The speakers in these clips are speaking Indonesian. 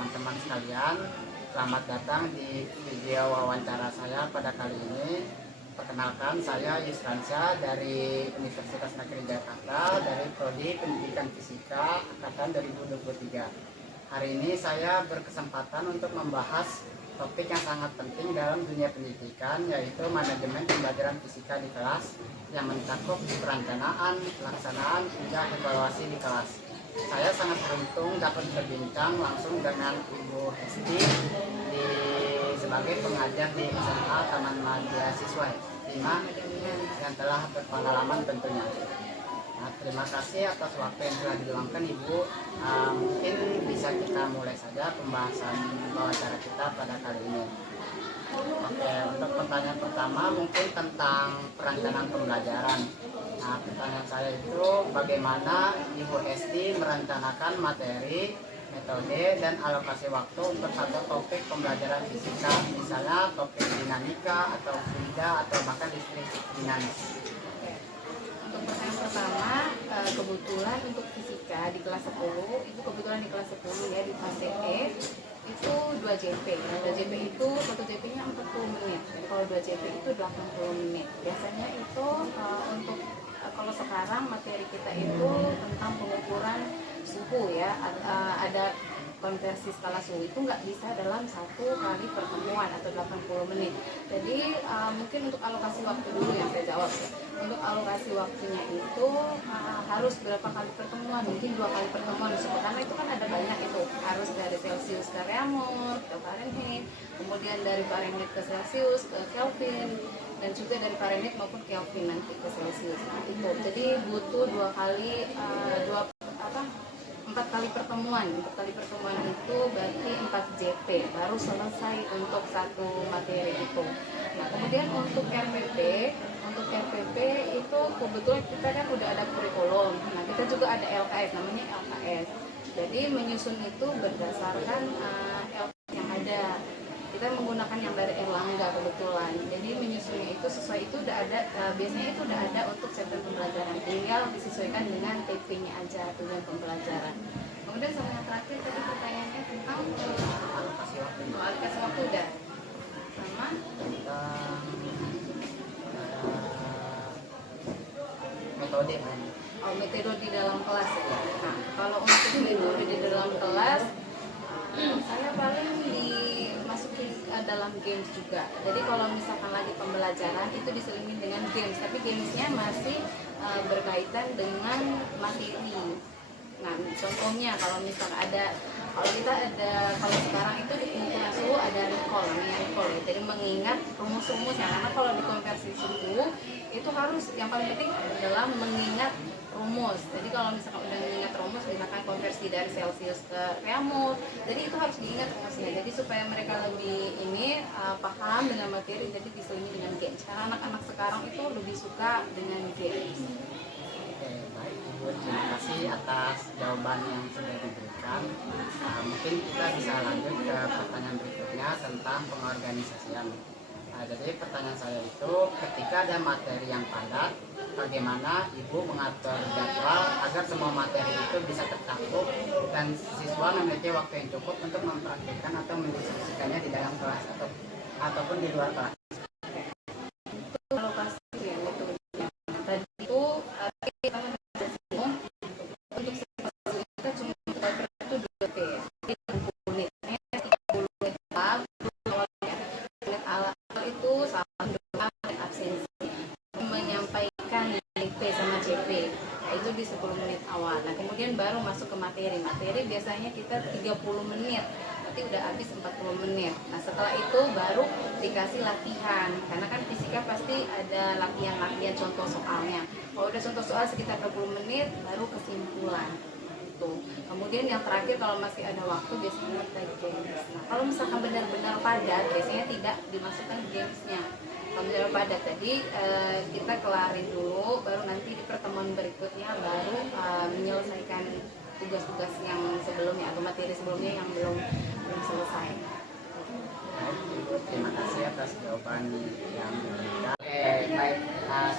teman-teman sekalian. Selamat datang di video wawancara saya pada kali ini. Perkenalkan, saya Yusransyah dari Universitas Negeri Jakarta dari Prodi Pendidikan Fisika Angkatan 2023. Hari ini saya berkesempatan untuk membahas topik yang sangat penting dalam dunia pendidikan, yaitu manajemen pembelajaran fisika di kelas yang mencakup perencanaan, pelaksanaan, hingga evaluasi di kelas. Saya sangat beruntung dapat berbincang langsung dengan Ibu Hesti sebagai pengajar di SMA Taman Mahasiswa 5 yang telah berpengalaman tentunya. Nah, terima kasih atas waktu yang telah diluangkan Ibu. Mungkin bisa kita mulai saja pembahasan wawancara kita pada kali ini. Oke, untuk pertanyaan pertama mungkin tentang perencanaan pembelajaran. Nah, pertanyaan saya itu bagaimana Ibu Hesti merencanakan materi, metode, dan alokasi waktu untuk satu topik pembelajaran fisika, misalnya topik dinamika atau fluida atau bahkan listrik dinamis. Untuk pertanyaan pertama, kebetulan untuk fisika di kelas 10, itu kebetulan di kelas 10 ya, di fase E itu 2 JP. 2 JP itu, satu JP-nya 40 menit. Jadi kalau 2 JP itu 80 menit. Biasanya itu untuk kalau sekarang materi kita itu tentang pengukuran suhu ya, ada konversi skala suhu itu nggak bisa dalam satu kali pertemuan atau 80 menit. Jadi mungkin untuk alokasi waktu dulu yang saya jawab ya. Untuk alokasi waktunya itu harus berapa kali pertemuan, mungkin 2 kali pertemuan karena itu kan ada banyak itu, harus dari Celsius ke Reaumur ke Fahrenheit, kemudian dari Fahrenheit ke Celsius ke Kelvin, dan juga dari Fahrenheit maupun Kelvin nanti ke Celsius. Nah, itu jadi butuh 4 kali pertemuan. 4 kali pertemuan itu berarti 4 JP baru selesai untuk satu materi itu. Nah, kemudian untuk RPP itu kebetulan kita kan udah ada kurikulum. Nah, kita juga ada LKS, namanya LKS. Jadi menyusun itu berdasarkan LKS yang ada. Kita menggunakan yang dari Erlangga kebetulan. Jadi menyusunnya itu sesuai itu udah ada, biasanya itu udah ada untuk segmen pembelajaran. Tinggal disesuaikan dengan TP-nya aja tujuan pembelajaran. Kemudian sama yang terakhir tadi pertanyaannya tentang alokasi waktu udah sama metode. Metode di dalam kelas ya. Nah, kalau untuk metode di dalam kelas saya paling dimasukin dalam games juga. Jadi kalau misalkan lagi pembelajaran itu diselipin dengan games, tapi gamesnya masih berkaitan dengan materi. Nah, contohnya kalau misalkan kalau sekarang itu di pengukuran suhu ada recall, namanya recall. Jadi mengingat rumus-rumusnya, karena kalau di konversi suhu itu harus yang paling penting adalah mengingat rumus. Jadi kalau misalkan udah mengingat rumus, misalkan konversi dari Celsius ke Reaumur, jadi itu harus diingat rumusnya. Jadi supaya mereka lebih paham dengan materi, jadi diselingi dengan games. Karena anak-anak sekarang itu lebih suka dengan games. Oke, baik Ibu, terima kasih atas jawaban yang sudah diberikan. Mungkin kita bisa lanjut ke pertanyaan berikutnya tentang pengorganisasian. Jadi pertanyaan saya itu, ketika ada materi yang padat, bagaimana Ibu mengatur jadwal agar semua materi itu bisa tercakup dan siswa memiliki waktu yang cukup untuk mempraktikkan atau mendiskusikannya di dalam kelas ataupun di luar kelas? Di 10 menit awal. Nah, kemudian baru masuk ke materi. Materi biasanya kita 30 menit, nanti udah habis 40 menit. Nah, setelah itu baru dikasih latihan. Karena kan fisika pasti ada latihan-latihan contoh soalnya. Kalau udah contoh soal sekitar 20 menit, baru kesimpulan. Tuh. Kemudian yang terakhir kalau masih ada waktu biasanya kita games. Nah, kalau misalkan benar-benar padat, biasanya tidak dimasukkan gamesnya. Kalau padat tadi kita kelarin dulu, baru nanti di pertemuan berikutnya baru menyelesaikan tugas-tugas yang sebelumnya atau materi sebelumnya yang belum selesai. Terima kasih atas jawaban yang diberikan. Oke, baik.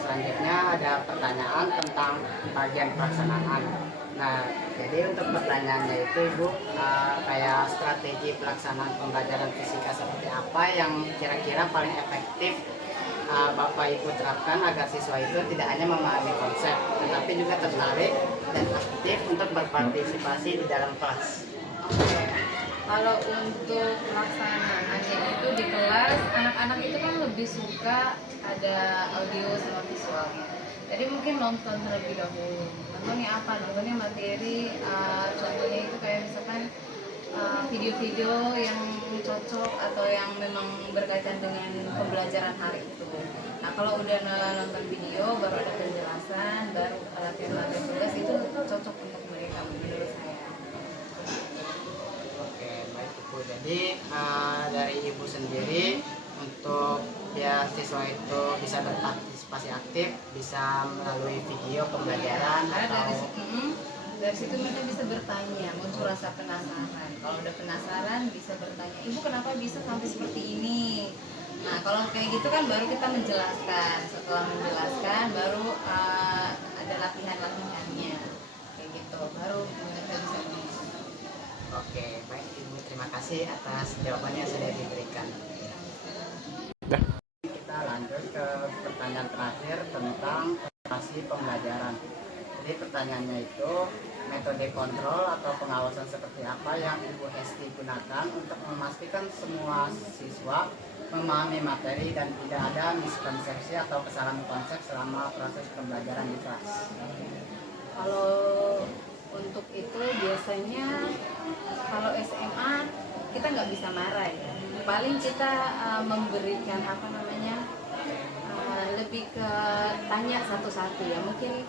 Selanjutnya ada pertanyaan tentang bagian pelaksanaan. Nah, jadi untuk pertanyaannya itu Ibu kayak strategi pelaksanaan pembelajaran fisika seperti apa yang kira-kira paling efektif Bapak Ibu terapkan agar siswa itu tidak hanya memahami konsep, tetapi juga tertarik dan aktif untuk berpartisipasi di dalam kelas. Oke. Kalau untuk pelaksanaannya itu di kelas, anak-anak itu kan lebih suka ada audio sama visualnya. Jadi mungkin nonton terlebih dahulu. Nontonnya apa? Nontonnya materi, contohnya itu kayak misalkan video-video yang cocok atau yang memang berkaitan dengan pembelajaran hari itu. Nah kalau udah nonton video, baru ada penjelasan, baru latihan-latihan tugas itu cocok untuk mereka menurut saya. Oke, baik Ibu. Jadi dari Ibu sendiri untuk biar siswa itu bisa berpartisipasi aktif, bisa melalui video pembelajaran Karena atau dari situ mereka bisa bertanya, muncul rasa penasaran. Kalau udah penasaran bisa bertanya, ibu kenapa bisa sampai seperti ini? Nah kalau kayak gitu kan baru kita menjelaskan. Setelah menjelaskan baru ada latihan-latihannya kayak gitu. Baru mereka bisa mengisi. Oke, baik Ibu, terima kasih atas jawabannya yang sudah diberikan. Kita lanjut ke pertanyaan terakhir tentang prestasi pembelajaran. Jadi pertanyaannya itu, metode kontrol atau pengawasan seperti apa yang Ibu Hesti gunakan untuk memastikan semua siswa memahami materi dan tidak ada miskonsepsi atau kesalahan konsep selama proses pembelajaran di kelas? Kalau untuk itu biasanya kalau SMA kita nggak bisa marah ya. Paling kita memberikan apa namanya lebih ke tanya satu-satu ya. Mungkin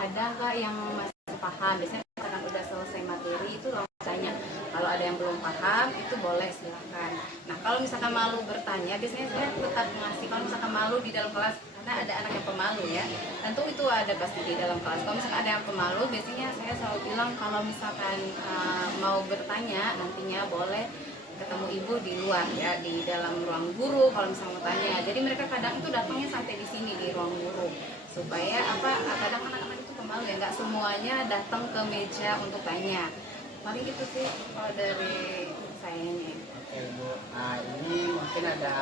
ada nggak yang masih paham? Biasanya karena udah selesai materi itu langsung tanya. Kalau ada yang belum paham itu boleh silakan. Nah kalau misalkan malu bertanya, biasanya saya tetap ngasih. Kalau misalkan malu di dalam kelas, karena ada anak yang pemalu ya, tentu itu ada pasti di dalam kelas. Kalau misalkan ada yang pemalu, biasanya saya selalu bilang kalau misalkan mau bertanya nantinya boleh ketemu ibu di luar ya, di dalam ruang guru kalau misalnya mau tanya. Jadi mereka kadang itu datangnya sampai di sini di ruang guru supaya apa? Kadang anak-anak itu pemalu ya, nggak semuanya datang ke meja untuk tanya. Paling gitu sih kalau dari saya ini. Oke Ibu, ini mungkin ada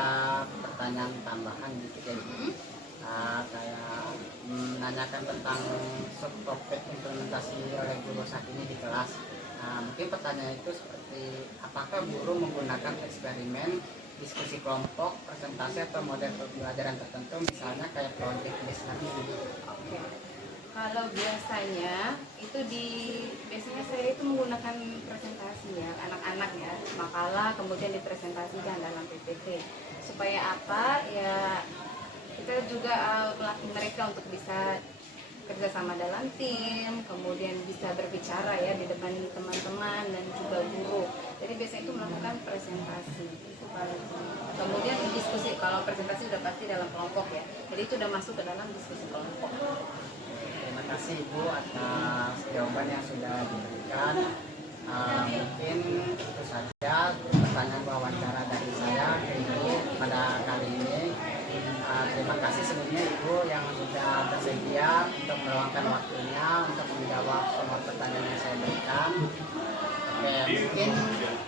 pertanyaan tambahan gitu ya Ibu. Kayak menanyakan tentang subtopik implementasi oleh guru saat ini di kelas. Mungkin pertanyaan itu seperti apakah guru menggunakan eksperimen, diskusi kelompok, presentasi atau model pembelajaran tertentu, misalnya kayak project based learning. Oke. Kalau biasanya itu biasanya saya itu menggunakan presentasi ya, anak-anak ya, makalah kemudian dipresentasikan dalam PPT. Supaya apa? Ya kita juga melatih mereka untuk bisa kerjasama dalam tim, kemudian bisa berbicara ya di depan teman-teman dan juga guru. Jadi biasanya itu melakukan presentasi. Itu paling. Kemudian diskusi, kalau presentasi sudah pasti dalam kelompok ya. Jadi itu sudah masuk ke dalam diskusi kelompok. Terima kasih Ibu atas jawaban yang sudah diberikan. Mungkin itu saja pertanyaan wawancara dari saya ke Ibu pada kali ini. Terima kasih sebelumnya Ibu yang sudah bersedia untuk meluangkan waktunya untuk menjawab semua pertanyaan yang saya berikan. Oke, mungkin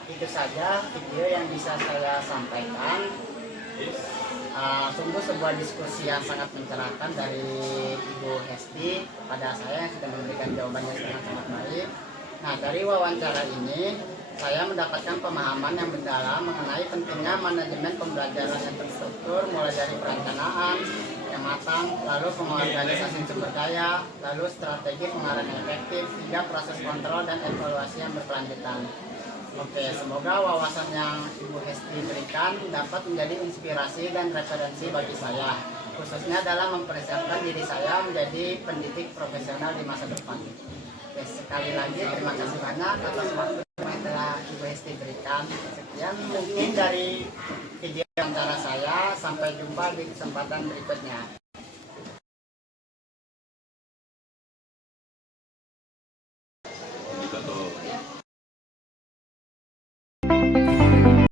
itu saja video yang bisa saya sampaikan. Sungguh sebuah diskusi yang sangat mencerahkan dari Ibu Hesti kepada saya yang sudah memberikan jawabannya sangat baik. Nah, dari wawancara ini saya mendapatkan pemahaman yang mendalam mengenai pentingnya manajemen pembelajaran yang terstruktur, mulai dari perencanaan yang matang, lalu pengorganisasian sumber daya, lalu strategi pengarahan yang efektif, hingga proses kontrol dan evaluasi yang berkelanjutan. Oke, semoga wawasan yang Ibu Hesti berikan dapat menjadi inspirasi dan referensi bagi saya, khususnya dalam mempersiapkan diri saya menjadi pendidik profesional di masa depan. Oke, sekali lagi terima kasih banyak atas waktu yang telah Ibu Hesti berikan. Sekian mungkin dari video wawancara saya, sampai jumpa di kesempatan berikutnya.